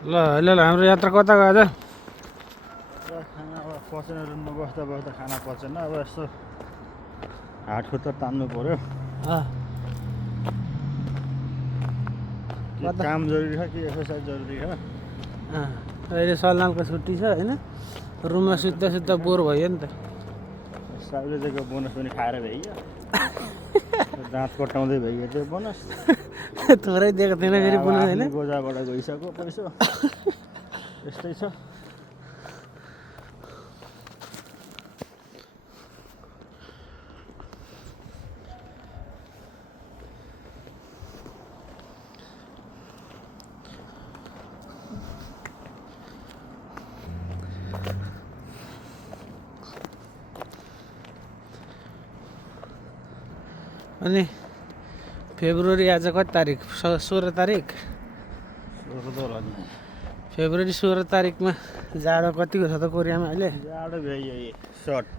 ल ल ल हाम्रो यात्रा कता गयो त? खाना अब पचेन, रुममा बस्दा बस्दा खाना पचेन। अब यसो हात खुट्टा तान्नु पर्यो। के काम जरुरी छ कि एक्सर्साइज जरुरी छ? अहिले सलनालको छुट्टी छ होइन, रुममा सुत्दा सुत्दा बोर भयो नि त। साउले दिएको बोनस पनि खाएर भइयो। दाँत कटाउँदै भइयो त्यो बोनस। थोरै दिएको थिएन फेरि बोनस होइन। गोजाबाट गइसक्यो पैसा। यस्तै छ। अनि फेब्रुअरी आज कति तारिक? 16 तारिक। फेब्रुअरी 16 तारिकमा जाडो कतिको छ त कोरियामा अहिले? जाडो भ्याइयो सर्ट।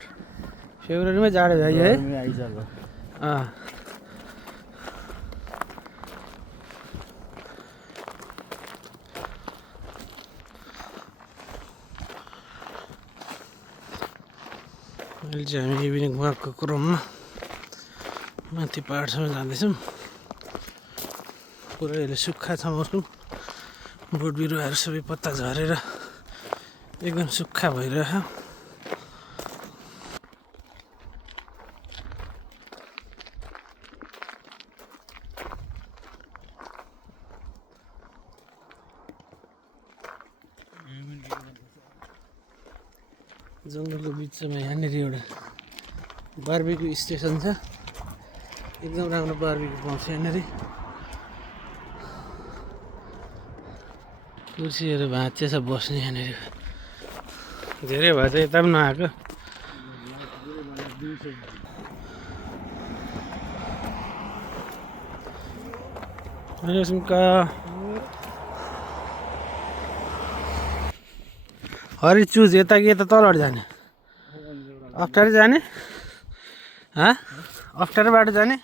फेब्रुअरीमै जाडो भ्याइयो है? आइसक्यो। अहिले चाहिँ हामी इभिनिङ वाकको क्रममा माथि पहाडसम्म जाँदैछौँ। पुरै अहिले सुक्खा छ मौसम, बोट बिरुवाहरू सबै पत्ता झरेर एकदम सुक्खा भइरहेछ। जङ्गलको बिचमा यहाँनिर एउटा बार्बिक्यू स्टेसन छ। एकदम राम्रो बार्बिक्यू पाउँछ यहाँनिर। कुर्सीहरू भाँच्चे छ बस्ने यहाँनिर। धेरै भए चाहिँ यता पनि नआएको। हरि चुज यता कि यता तलबाट जाने? अप्ठ्यारो जाने? अप्ठ्यारो बाटो जाने?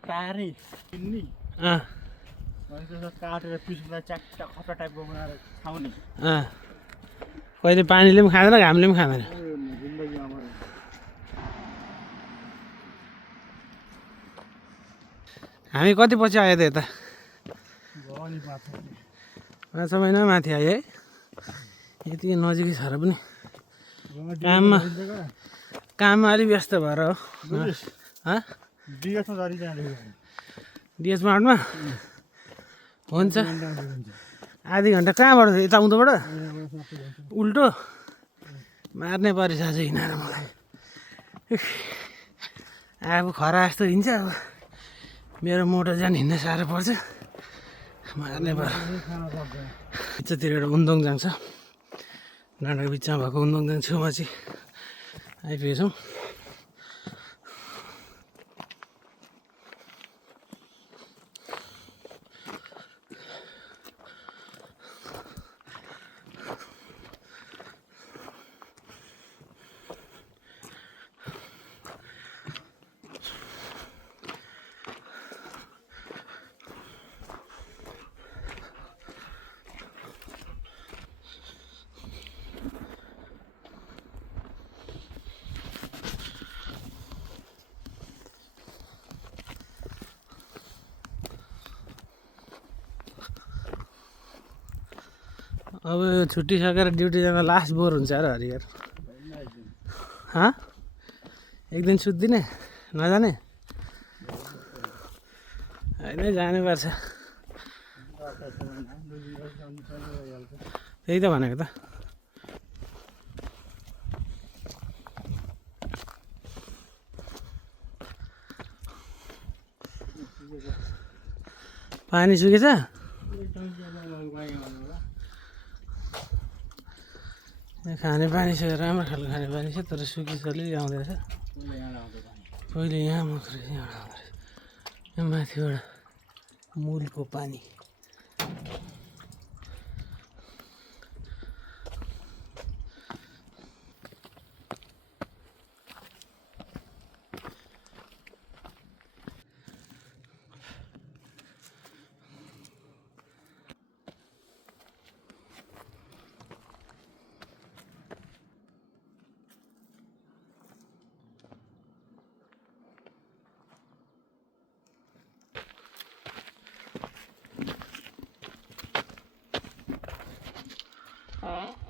टायरै किन्ने काटेर पिसलाई च्याक्टा खट्टा टाइपको बनाएर खाउने। कहिले पानीले पनि खाँदैन, घामले पनि खाँदैन। हामी कति पछि आयो त यता? 5 महिना माथि आयो है। यति नजिकै छ र पनि काममा अलिक व्यस्त भएर हो। डिएस मार्टमा हुन्छ। आधी घन्टा कहाँबाट यता उँधोबाट उल्टो मार्ने परिछ आज हिँडेर मलाई। अब खरा जस्तो हिँड्छ। अब मेरो मोटो जान हिँड्न साह्रो पर्छ, मार्ने पर्छ। बिचतिर एउटा उन्दोङ जान्छ, डाँडाको बिचमा भएको उन्दोङ जान्छ। छेउमा चाहिँ आइपुगेछौँ। अब छुट्टी सकेर ड्युटी जाँदा लास्ट बोर हुन्छ यार हरि यार। एक दिन सुत्दिने नजाने? होइन जानुपर्छ। त्यही त भनेको त। पानी सुकेछ? खाने पानी छ, राम्रो खालको खाने पानी छ, तर सुकिसकेले आउँदैछ। पहिले यहाँ मात्रै यहाँ आउँदो रहेछ। यहाँ माथिबाट मूलको पानी